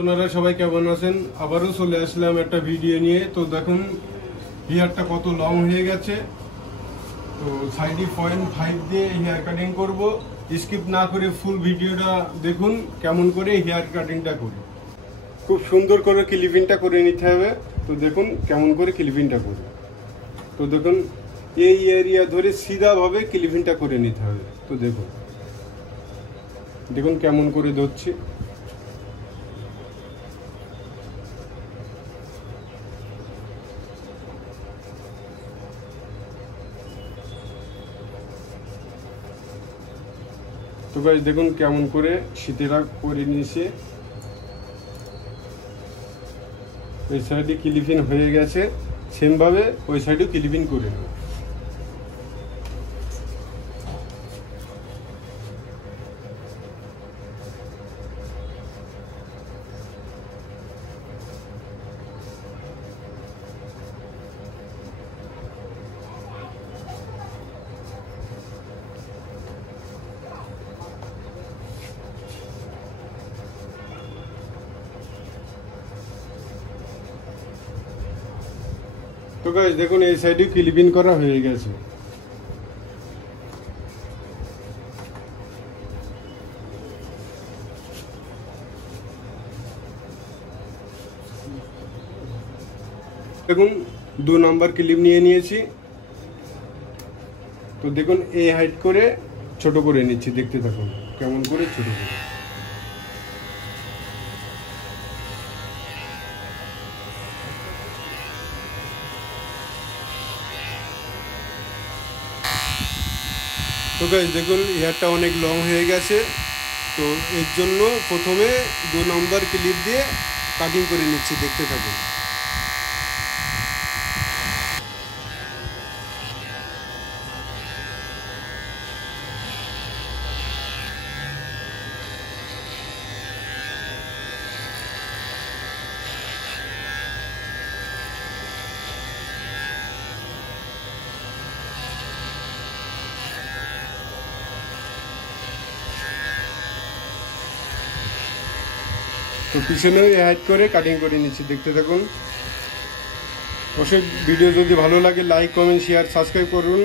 আপনারা সবাই কেমন আছেন? আবারও চলে আসলাম একটা ভিডিও নিয়ে। তো দেখুন হেয়ারটা কত লং হয়ে গেছে। তো 30.5 দিয়ে হেয়ার কাটিং করব। স্কিপ না করে ফুল ভিডিওটা দেখুন কেমন করে হেয়ার কাটিংটা করি। খুব সুন্দর করে ক্লিপিংটা করে নিতে হবে। তো দেখুন কেমন করে ক্লিপিংটা করি। তো দেখুন এই এরিয়া ধরে সিধাভাবে ক্লিপিংটা করে নিতে হবে। তো দেখুন দেখুন কেমন করে ধরছি। তো গাইস দেখুন কেমন করে শীতেরা করে নিয়েছে। ওই সাইডে ক্লিপিং হয়ে গেছে, সেমভাবে ওই সাইডেও ক্লিপিং করে নেব। তো গাইস দেখুন এই সাইডে ক্লিপিং করা হয়ে গেছে। দেখুন 2 নাম্বার ক্লিপ নিয়ে নিয়েছি। তো দেখুন এই হাইট করে ছোট করে নিচ্ছি, দেখতে থাকুন কেমন করে ছোট করে। তো গাইস দেখুন হেয়ারটা অনেক লং হয়ে গেছে। তো এর জন্য প্রথমে 2 নাম্বার ক্লিপ দিয়ে কাটিং করে নিচ্ছি, দেখতে থাকুন। তো পিছনেও হাইড করে কাটিং করে নিচ্ছি, দেখতে থাকুন। অবশ্যই ভিডিও যদি ভালো লাগে লাইক কমেন্ট শেয়ার সাবস্ক্রাইব করুন।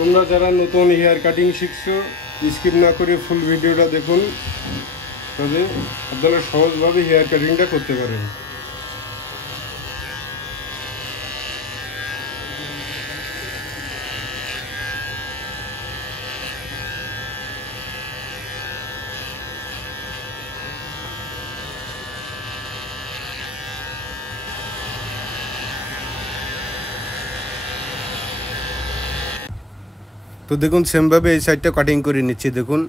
তোমরা যারা নতুন হেয়ার কাটিং শিখছো স্কিপ না করে ফুল ভিডিওটা দেখুন, তবে আপনারা সহজভাবে হেয়ার কাটিংটা করতে পারেন। তো দেখুন সেমভাবে এই সাইডটা কাটিং করে নিচ্ছি, দেখুন।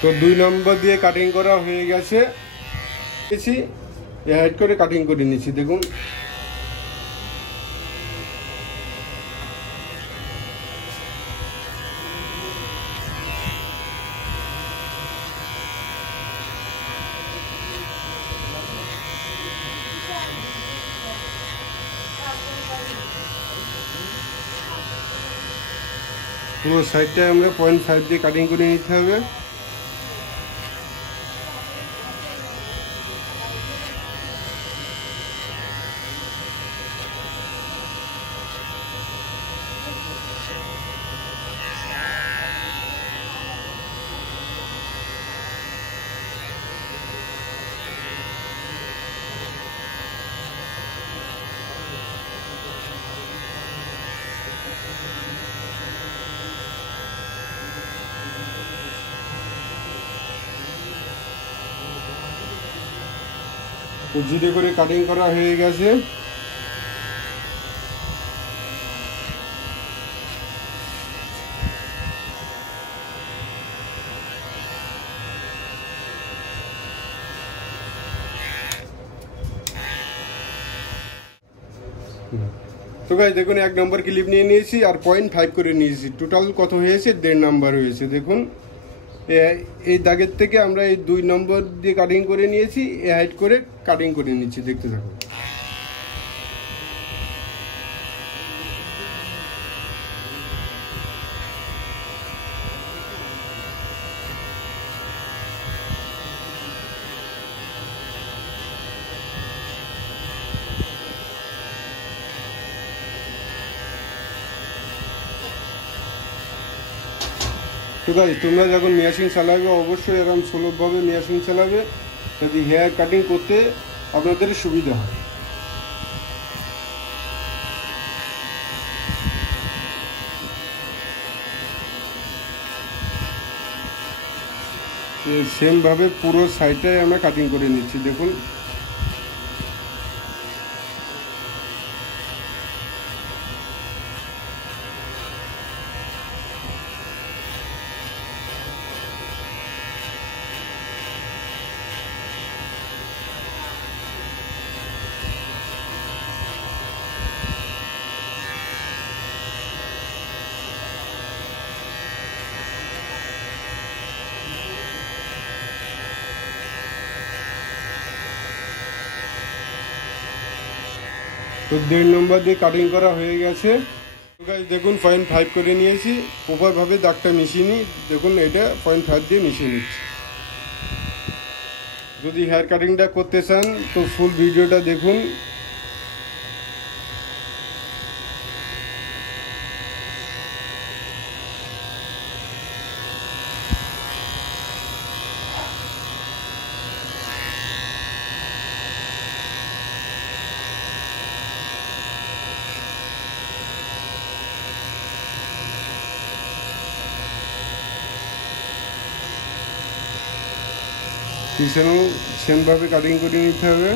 তো 2 নম্বর দিয়ে কাটিং করা হয়ে গেছে, হাইড করে কাটিং করে নিচ্ছি, দেখুন। পুরো সাইডটায় আমরা 0.5 দিয়ে কাটিং করে নিতে হবে। তো জিরে করে কাটিং করা হয়ে গেছে। তো গাইস দেখুন 1 নম্বর ক্লিপ নিয়ে নিয়েছি আর 0.5 করে নিয়েছি, টোটাল কত হয়েছে 1.5 নাম্বার হয়েছে। দেখুন এই দাগের থেকে আমরা এই 2 নম্বর দিয়ে কাটিং করে নিয়েছি, এই হাইট করে কাটিং করে নিচ্ছি, দেখতে থাকুন। তো গাইস তোমরা যখন মেশিন চালাবে অবশ্যই এরকম সুলভভাবে মেশিন চালাবে, যদি হেয়ার কাটিং করতে আপনাদের সুবিধা হয়। সেমভাবে পুরো সাইডটাই আমরা কাটিং করে নিচ্ছি, দেখুন। তো 1.5 নম্বর দিয়ে কাটিং করা হয়ে গেছে। দেখুন 0.5 করে নিয়েছি, প্রপারভাবে দাগটা মিশিয়ে নিই। দেখুন এটা 0.5 দিয়ে মিশিয়ে নিচ্ছি। যদি হেয়ার কাটিংটা করতে চান তো ফুল ভিডিওটা দেখুন। পিছনেও সেমভাবে কাটিং করে নিতে হবে।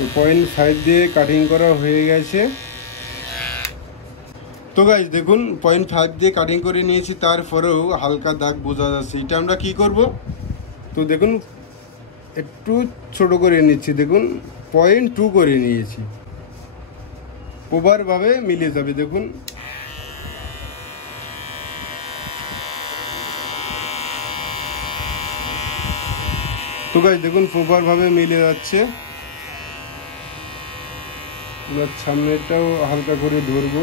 তো 0.5 দিয়ে কাটিং করা হয়ে গেছে। তো গাইস দেখুন 0.5 দিয়ে কাটিং করে নিয়েছি, তারপরেও হালকা দাগ বোঝা যাচ্ছে। এটা আমরা কি করব, তো দেখুন একটু ছোট করে নিচ্ছি, দেখুন 0.2 করে নিয়েছি, প্রপারভাবে মিলে যাবে। দেখুন তো গাইস দেখুন প্রপারভাবে মিলে যাচ্ছে। এবার সামনেটাও হালকা করে ধরবো।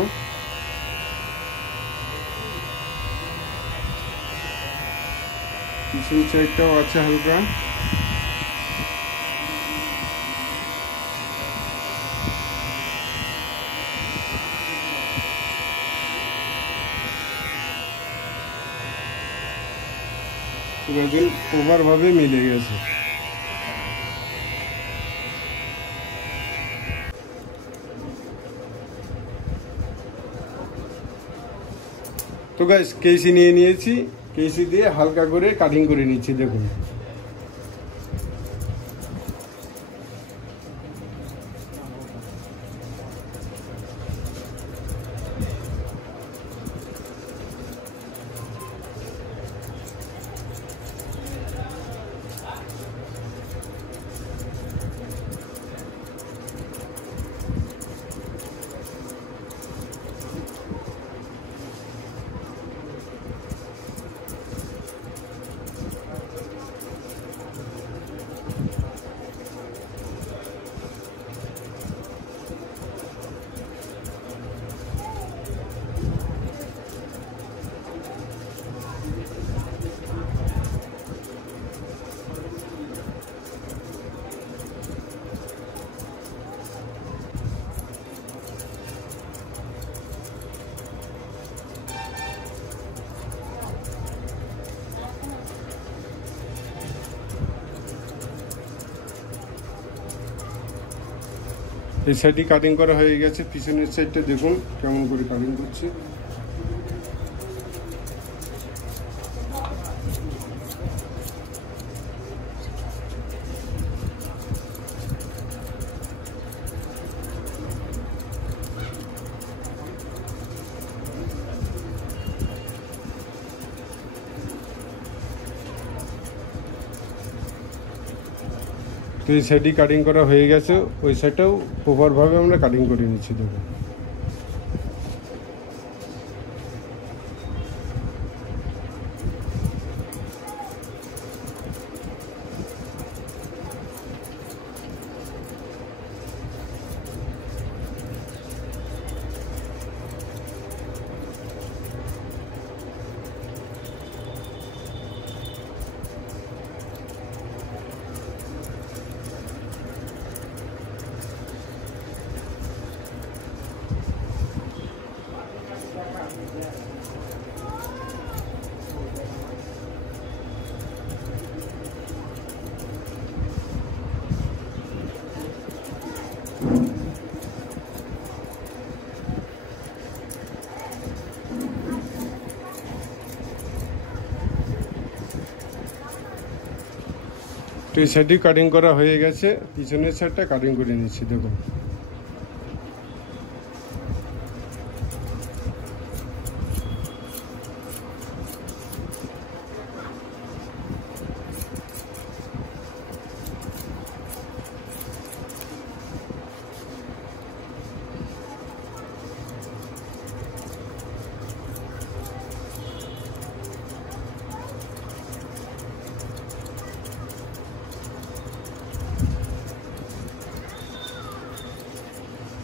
পিছন সাইডটাও আছে হালকা। দেখুন প্রপারভাবে মিলে গেছে। তো গাইস কেসি নিয়ে নিয়েছি, কেসি দিয়ে হালকা করে কাটিং করে নিচ্ছি, দেখুন। এই সাইডে কাটিং করা হয়ে গেছে, পিছনের সাইডটা দেখুন কেমন করে কাটিং করছে। তো এই সাইডে কাটিং করা হয়ে গেছে, ওই সাইডটাও প্রপারভাবে আমরা কাটিং করে নিচ্ছি দেখুন। তো এই সাইডে কাটিং করা হয়ে গেছে, পিছনের সাইডটা কাটিং করে নিচ্ছি দেখুন।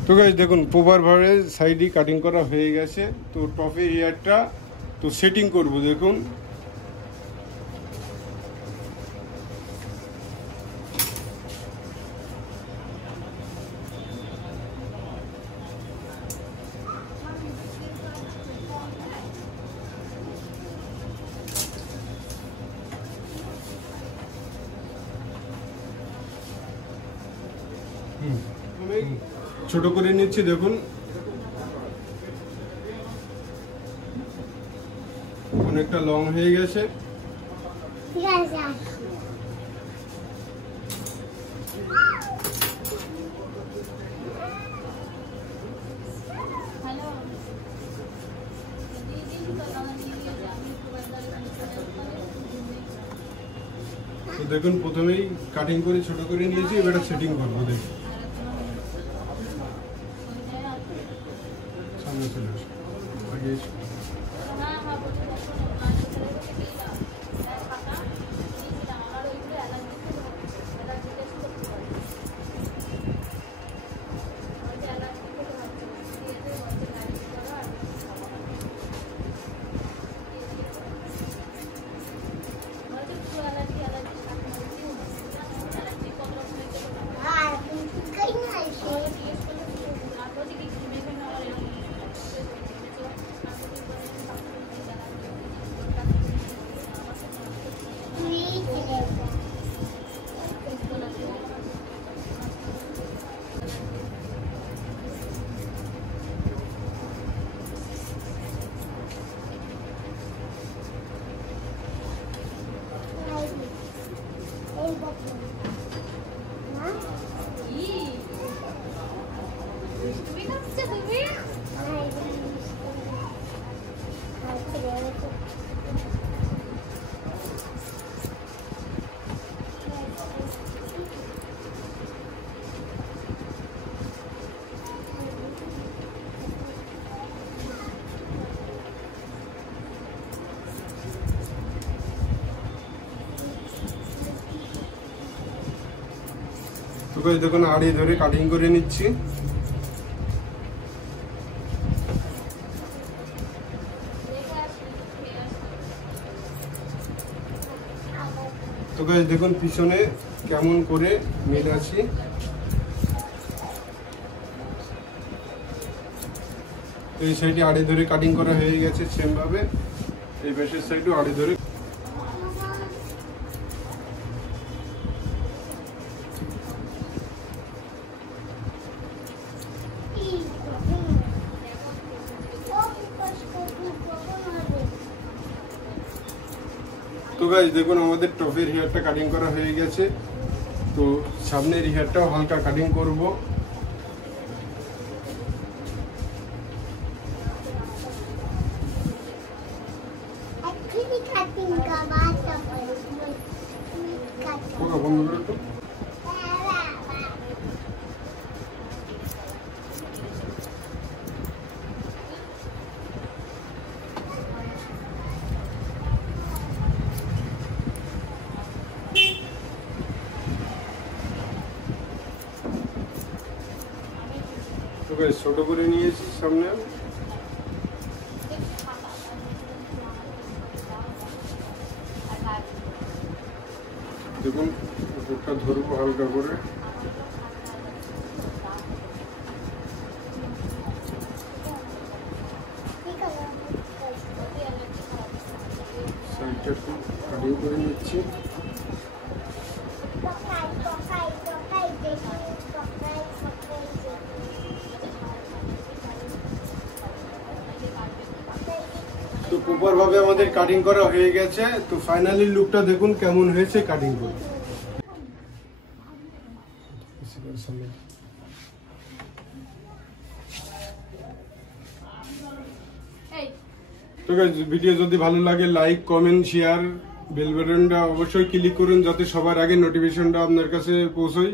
তো গাইস দেখুন প্রপারভাবে সাইডে কাটিং করা হয়ে গেছে। তো টপের এয়ারটা তো সেটিং করব দেখুন। ছোট করে নিচ্ছি দেখুন, অনেকটা লং হয়ে গেছে। তো দেখুন প্রথমেই কাটিং করে ছোট করে নিয়েছি, এবার সেটিং করবো দেখুন। সামনে চলে আসো, আগে এসো। তো দেখুন আড়ি ধরে কাটিং করে নিচ্ছি। তো গাইস দেখুন পিছনে কেমন করে মিল আছে। তো এই সাইডে আড়ি ধরে কাটিং করা হয়ে গেছে সেম ভাবে, এই পাশের সাইডেও আড়ি ধরে। গাইস দেখুন আমাদের টপের হেয়ারটা কাটিং করা হয়ে গেছে। তো সামনের হেয়ারটাও হালকা কাটিং করব। পুরো বন্ধ করে তো। ছোট করে নিয়েছি সামনে। দেখুন উপরটা ধরবো হালকা করে। সাইডটা একটু কাটিং করে নিচ্ছি। তো প্রপার ভাবে আমাদের কাটিং করা হয়ে গেছে। তো ফাইনালি লুকটা দেখুন কেমন হয়েছে কাটিং করে। তো গাইস ভিডিও যদি ভালো লাগে লাইক কমেন্ট শেয়ার বেল বাটনটা অবশ্যই ক্লিক করুন যাতে সবার আগে নোটিফিকেশনটা আপনার কাছে পৌঁছায়।